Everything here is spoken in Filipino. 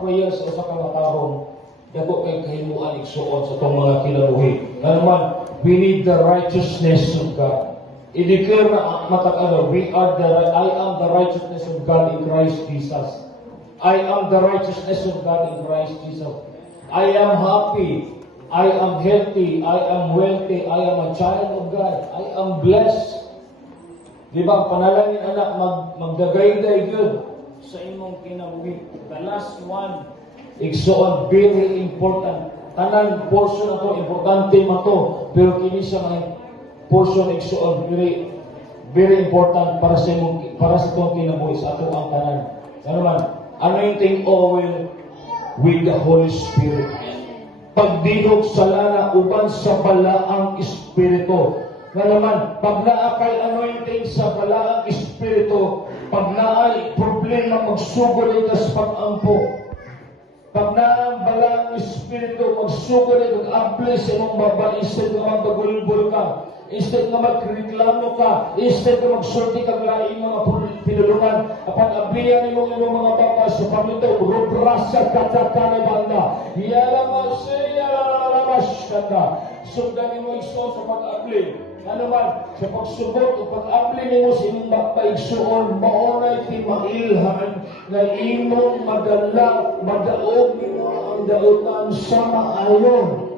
prayer sa usa ka nga tawo, dako kay kahimuan igsuon sa itong mga kinabuhi. Nga naman, we need the righteousness of God. I-declare na matakano, I am the righteousness of God in Christ Jesus. I am the righteousness of God in Christ Jesus. I am happy. I am healthy. I am wealthy. I am a child of God. I am blessed. Di ba, panalangin anak, magdagayday yun sa imong kinabuhi. The last one, igsuon, very important. Tanan portion na to, importante man to, pero kini sa mga portion igsuon, very important para sa itong kinabuhi, sa ato ang tanan. Ano man, anointing oil with the Holy Spirit. Pagdihog sa lana, uban sa balaang Espiritu. Nga naman, pag naakay anointing sa balaang Espiritu, pag naay problema, magsugod ka sa pag-ampo. Pag naang balaang Espiritu, magsugod ka, mag-apply sa imong baba, instead na magbagulbul ka, instead na magreklamo ka, instead na magsulti kang laing mga pinulungan, kapag ablihan imong mga baba sa pamito, rubrasa katakana banda, yalamasyada, sugdan mo igsoon sa pag-apply. Ano man, sa pagsubot o pag-apply mo sa inyong magpaigsuon, maunay ti mailhan na imong madala, madaog mo ang dautan sa maayon.